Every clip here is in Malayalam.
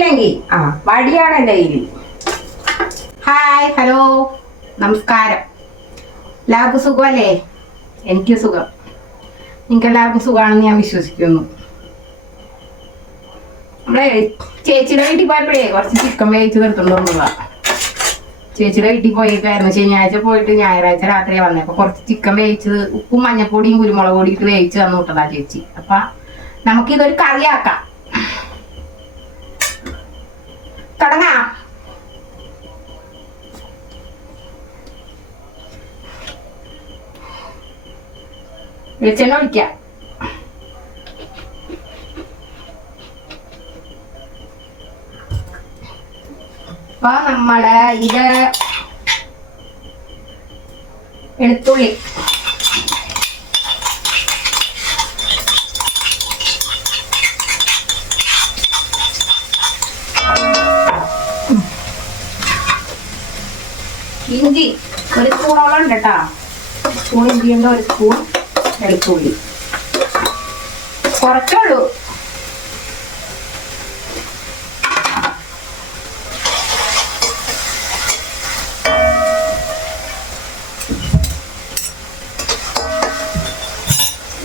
വടിയില്ലെങ്കിൽ ആ വടിയാണ് എന്റെ കയ്യിൽ ഹായ് ഹലോ. നമസ്കാരം. എല്ലാവർക്കും സുഖമല്ലേ? എനിക്ക് സുഖം. നിങ്ങൾക്ക് എല്ലാവർക്കും സുഖമാണെന്ന് ഞാൻ വിശ്വസിക്കുന്നു. നമ്മളെ ചേച്ചിയുടെ വീട്ടിൽ പോയപ്പോഴേ കുറച്ച് ചിക്കൻ വേവിച്ച് നിർത്തുന്നുള്ള ചേച്ചിയുടെ വീട്ടിൽ പോയിട്ടായിരുന്നു ശനിയാഴ്ച പോയിട്ട് ഞായറാഴ്ച രാത്രി വന്നേ. അപ്പൊ കുറച്ച് ചിക്കൻ വേവിച്ചത് ഉപ്പും മഞ്ഞപ്പൊടിയും കുരുമുളക് പൊടി ഇട്ട് വേവിച്ച് തന്നു വിട്ടതാ ചേച്ചി. അപ്പൊ നമുക്കിതൊരു കറിയാക്കാം. തുടങ്ങാം. വെളിച്ചെണ്ണ ഒഴിക്കാം അപ്പൊ നമ്മൾ ഇത് എളുത്തുള്ളി കേട്ടാ? സ്പൂൺ ഇഞ്ചിയുണ്ട് ഒരു സ്പൂൺ വെളുത്തുള്ളി. കുറച്ചുള്ളൂ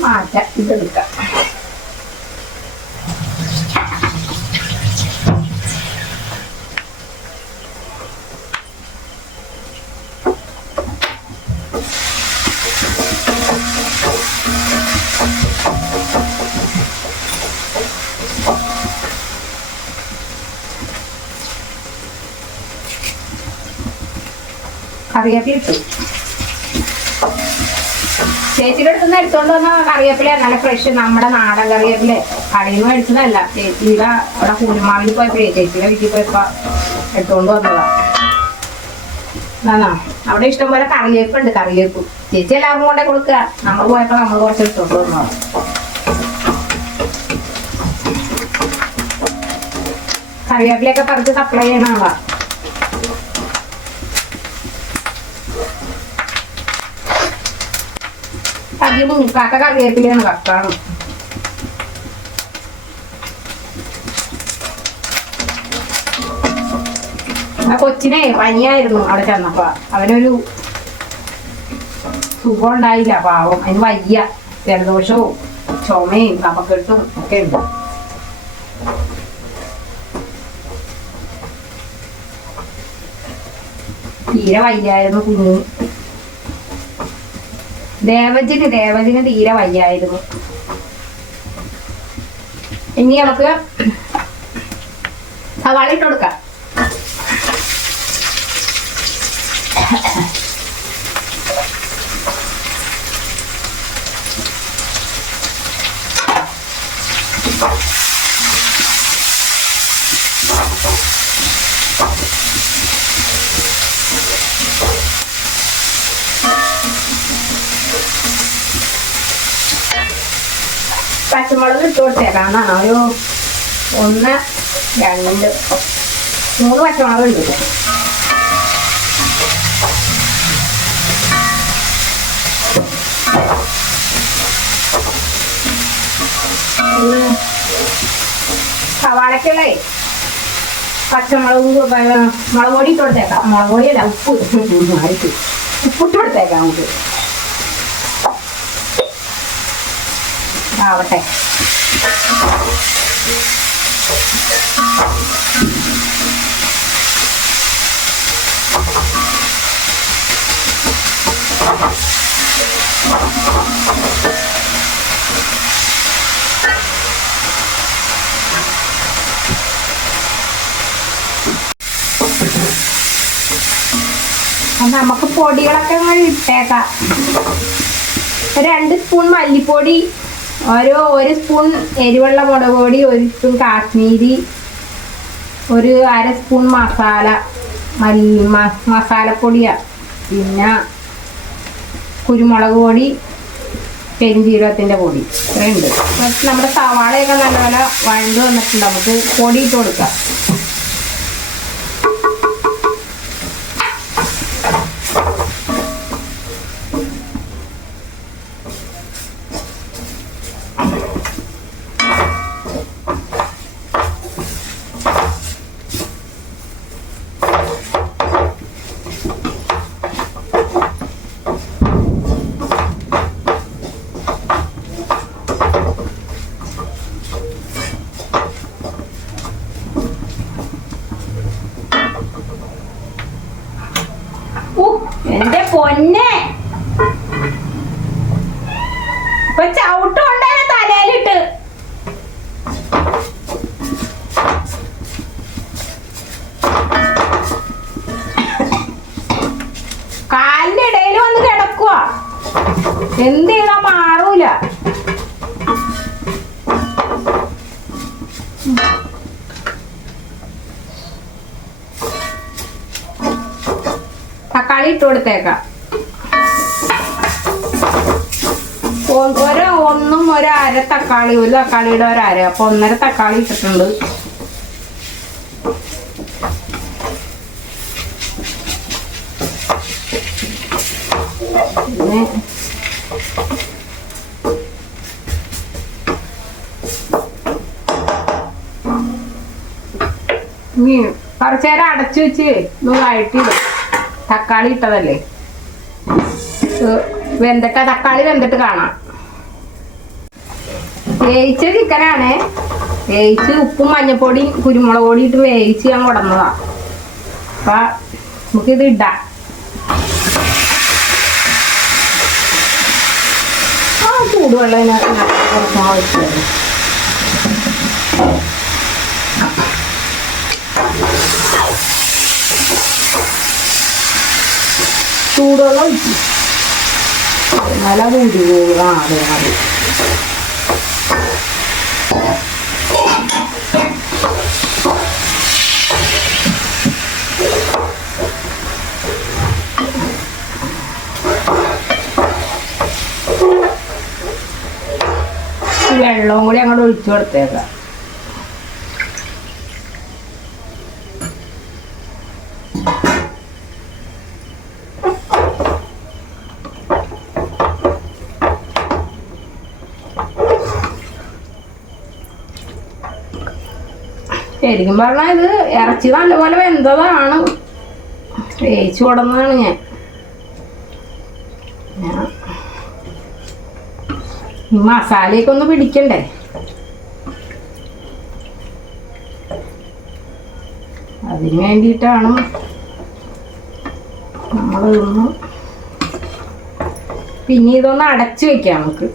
മാറ്റാം. ഇതെടുക്കാം കറിവേപ്പില ഇട്ടു. ചേച്ചിയുടെ അടുത്ത് നിന്ന് എടുത്തോണ്ട് വന്ന കറിവേപ്പില നല്ല ഫ്രഷ് നമ്മുടെ നാടൻ കറിവേപ്പില. കടയിൽ നിന്ന് മേടിച്ചതല്ല. ചേച്ചിയുടെ അവിടെ കൂലിമാവിൽ പോയപ്പോഴേ ചേച്ചിയുടെ വീട്ടിൽ പോയപ്പോ എടുത്തോണ്ട് വന്നതാ. എന്നാ അവിടെ ഇഷ്ടംപോലെ കറിവേപ്പ് ഉണ്ട് കറിവേപ്പ്. ചേച്ചി എല്ലാവർക്കും കൊണ്ടേ കൊടുക്കുക. നമ്മൾ പോയപ്പോ നമ്മൾ കുറച്ച് എടുത്തോണ്ട് വന്നതാ കറിവേപ്പിലൊക്കെ പറിച്ച് സപ്ലൈ ചെയ്യണ ആളാ അധികം കാക്ക കറിവേപ്പിലാണ് കക്കാണ് ആ കൊച്ചിനെ പനിയായിരുന്നു അവിടെ ചെന്നപ്പോ. അവനൊരു സുഖം ഉണ്ടായില്ല പാവം. അതിന് വയ്യ. ജലദോഷവും ചുമയും കപക്കെട്ടും ഒക്കെ ഉണ്ട്. തീരെ വയ്യായിരുന്നു കുഞ്ഞു. ദേവജിന് ദേവജിന് തീരെ വയ്യായിരുന്നു. ഇനി നമുക്ക് സവാള ഇട്ട് കൊടുക്കാം. പച്ചമുളക് ഇട്ട് കൊടുത്തേക്കാം. എന്നാണ് ഒരു ഒന്ന് രണ്ട് മൂന്ന് പച്ചമുളക് ഉണ്ട് സവാളക്കുള്ള പച്ചമുളകും മുളക് പൊടി ഇട്ട് കൊടുത്തേക്കാം. മുളക് പൊടിയല്ല ഉപ്പ്. ഉപ്പിട്ട് കൊടുത്തേക്കാം നമുക്ക്. ആവട്ടെ. നമുക്ക് പൊടികളൊക്കെ ഇട്ടേക്കാം. രണ്ട് സ്പൂൺ മല്ലിപ്പൊടി ഒരു ഒരു സ്പൂൺ എരിവെള്ള മുളക് പൊടി ഒരു സ്പൂൺ കാശ്മീരി ഒരു അര സ്പൂൺ മസാല മല്ലി മസാലപ്പൊടിയാണ് പിന്നെ കുരുമുളക് പൊടി പെരുംജീരകത്തിന്റെ പൊടി. ഇത്രയുണ്ട്. നമ്മുടെ സവാളയൊക്കെ നല്ലപോലെ വഴണ്ട് വന്നിട്ടുണ്ട്. നമുക്ക് പൊടി ഇട്ട് കൊടുക്കാം പൊന്നെ ഇപ്പൊ ചവിട്ടുകൊണ്ടേ തലയിലിട്ട് കാലിന്റെ ഇടയിൽ വന്ന് കിടക്കുക എന്ത് ചെയ്താ മാറൂല. തക്കാളി ഇട്ട് കൊടുത്തേക്കാം. ഒരു ഒന്നും ഒരു അര തക്കാളി ഒരു തക്കാളിയുടെ ഒരു അര. അപ്പൊ ഒന്നര തക്കാളി ഇട്ടിട്ടുണ്ട്. പിന്നെ മീൻ കുറച്ചു നേരം അടച്ചു വെച്ച് ഒന്ന് വഴറ്റിടും തക്കാളി ഇട്ടതല്ലേ? വെന്തിട്ട തക്കാളി വെന്തിട്ട് കാണാം. വേവിച്ച ചിക്കനാണ്. വേവിച്ച് ഉപ്പും മഞ്ഞപ്പൊടിയും കുരുമുളക് പൊടി ഇട്ട് വേവിച്ച് ഞാൻ കൊടുന്നതാ. അപ്പൊ നമുക്കിത് ഇടാം ആ ചൂടുവെള്ളം കുറച്ച് ചൂടുവെള്ളം നല്ല കൂടി ആ അതെ മതി ഈ വെള്ളവും കൂടി അങ്ങോട്ട് ഒഴിച്ചു കൊടുത്തേക്കാം. ശരിക്കും പറഞ്ഞാൽ ഇത് ഇറച്ചി നല്ലപോലെ വെന്തതാണ്. വേവിച്ചു കൊടുന്നതാണ് ഞാൻ- ഈ മസാലയൊക്കെ ഒന്ന് പിടിക്കണ്ടേ? അതിന് വേണ്ടിയിട്ടാണ് നമ്മളൊന്ന് പിന്നെ ഇതൊന്ന് അടച്ചു വെക്കാം നമുക്ക്.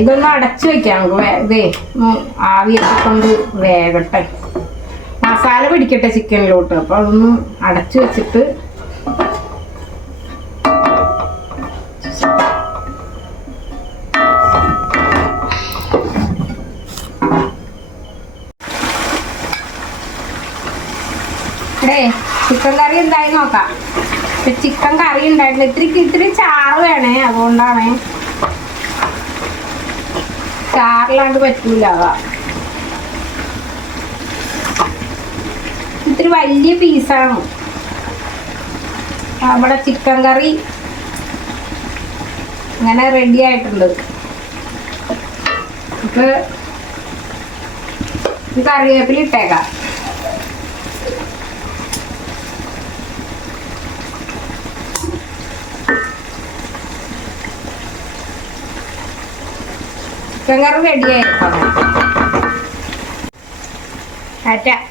ഇതൊന്ന് അടച്ചു വെക്കാം ഇതേ ആവിയൊക്കെ കൊണ്ട് വേകട്ടെ മസാല പിടിക്കട്ടെ ചിക്കനിലോട്ട് അപ്പൊ അതൊന്ന് അടച്ചു വെച്ചിട്ട് ചിക്കൻ കറി എന്തായി നോക്കാം. ചിക്കൻ കറി ഉണ്ടായിട്ടില്ല. ഇത്തിരി ഇത്തിരി ചാറ് വേണേ അതുകൊണ്ടാണ്. ചാറിലാണ്ട് പറ്റൂല ഇത്തിരി വലിയ പീസാണ്. നമ്മുടെ ചിക്കൻ കറി ഇങ്ങനെ റെഡി ആയിട്ടുണ്ട്. ഇപ്പൊ കറിവേപ്പില ഇട്ടേക്കാം. ചിക്കൻ കറി റെഡി ആയിട്ടോ ടാറ്റ നാളെ കാണാം